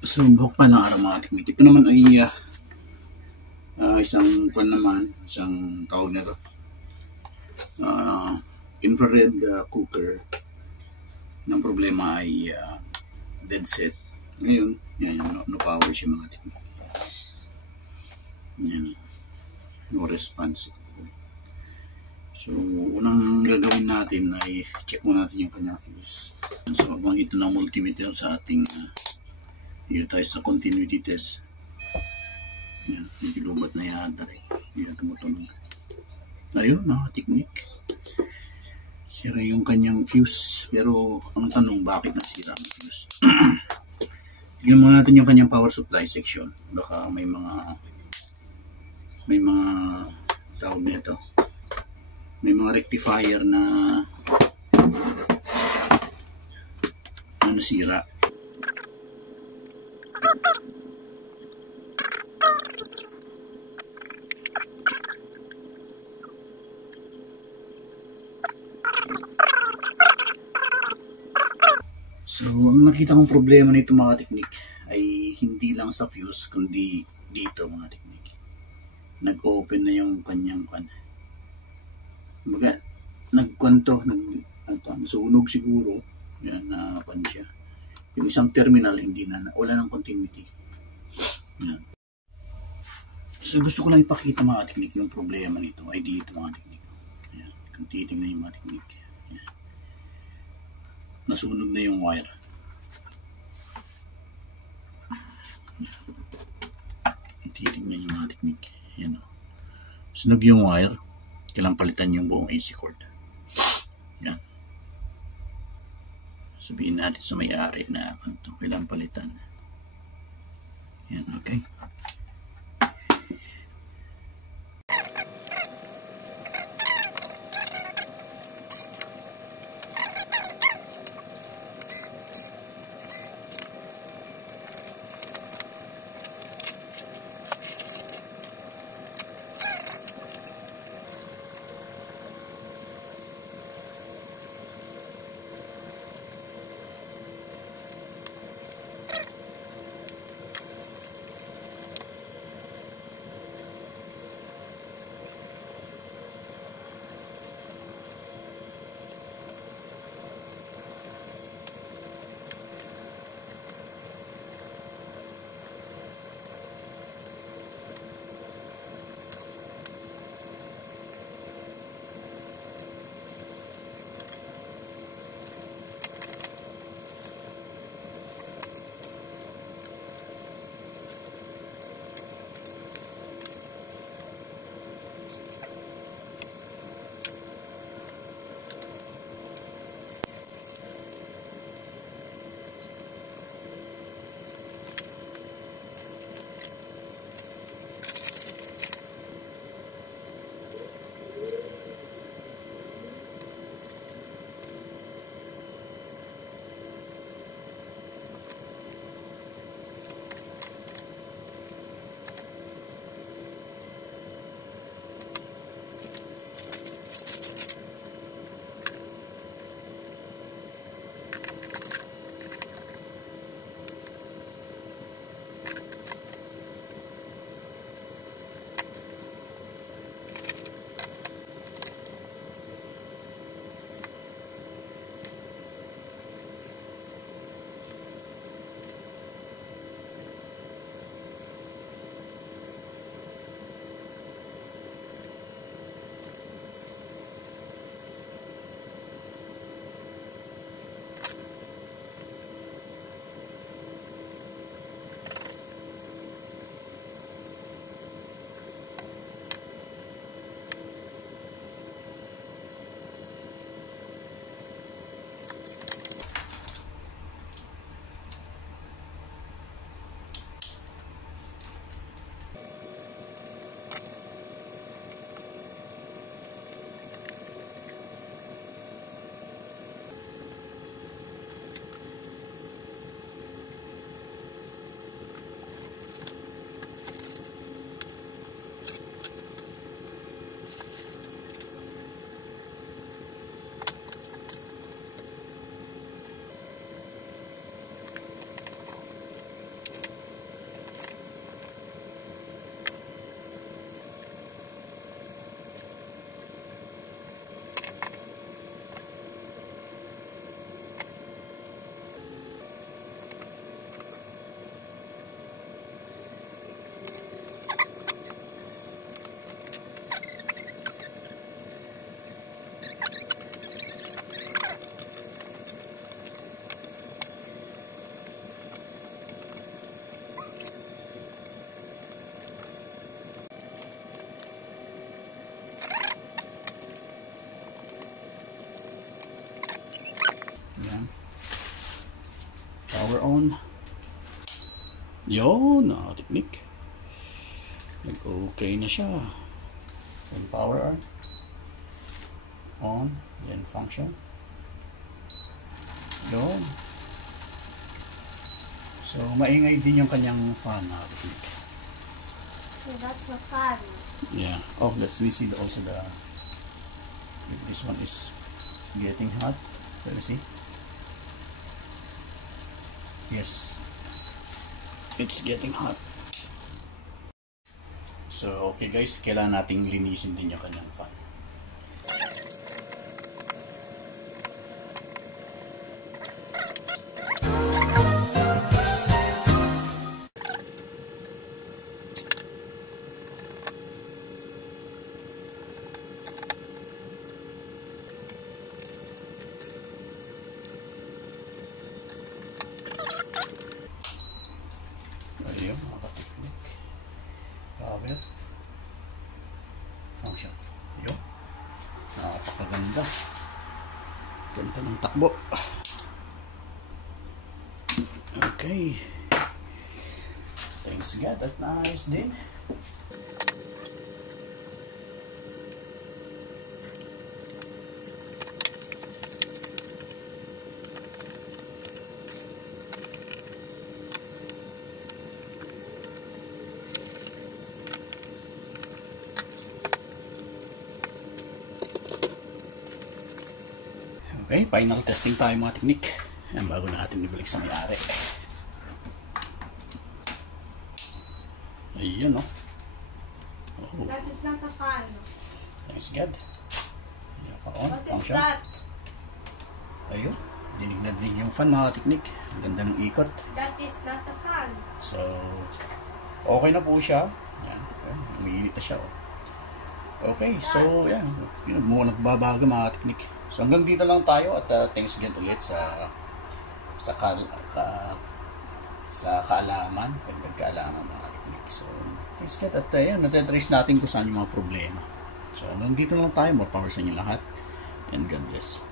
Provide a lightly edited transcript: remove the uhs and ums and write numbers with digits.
So, buhok pa ng araw mga technique. Ito naman ay isang isang tawag na ito. Infrared cooker. Ng problema ay dead set. Ngayon, yan, no power siya mga technique. Yan. No response. So, unang gagawin natin ay check muna natin yung kanyang fuse. So, habang ito ng multimeter sa ating dito tayo sa continuity test. Yan, medyo lubat na yata rin. Yan, tumutunog. Ayun, technique. Sira yung kanyang fuse. Pero, ang tanong, bakit nasira ang fuse? Tignan muna natin yung kanyang power supply section. Baka may mga tawag nito. May mga rectifier na nasira. So, ang nakita kong problema nito mga technique ay hindi lang sa fuse kundi dito mga technique. Nag-open na yung kanyang nasunog siguro. Yan, siya. Yung isang terminal hindi wala ng continuity. Yan. So gusto ko lang ipakita mga technique yung problema nito ay dito mga technique. Yan. Kung titignan yung mga technique. Yan. Nasunog na yung wire. Titignan yung mga technique. Yan. Sunog yung wire. Kailangan palitan yung buong AC cord. Yan. Sabihin natin sa may-ari na kailangan palitan. Yan, okay. power on. Yun, technique. Nag-okay na siya. Then power on. Then function. Yun. So, maingay din yung kanyang fan. So that's a fan. Yeah. Oh, let's see also the... This one is getting hot. Let me see. Yes. It's getting hot. So, okay guys. Kailangan nating linisin din yung kanyang fan. Ayun, makatiknik. Power. Function. Ayun. Napakaganda. Ganda ng takbo. Okay. Thanks God, at naayos din. Okay, final testing tayo mga teknik. Yan, bago natin ibalik sa may-ari. Ayun, no? Oh. That is not a fan. Thanks God. On, What is function. that? Ayun, dinig na din yung fan mga teknik. Ang ganda ng ikot. That is not a fan. So, okay na po siya. Yan, umiinit na siya. Oh. Okay, so yan, muna nagbabago mga teknik. So hanggang dito lang tayo at thanks again ulit sa kaalaman, dagdag kaalaman mga teknik. So thanks again at yan, natitrace natin kung saan yung mga problema. So hanggang dito lang tayo, more power sa inyo lahat and God bless.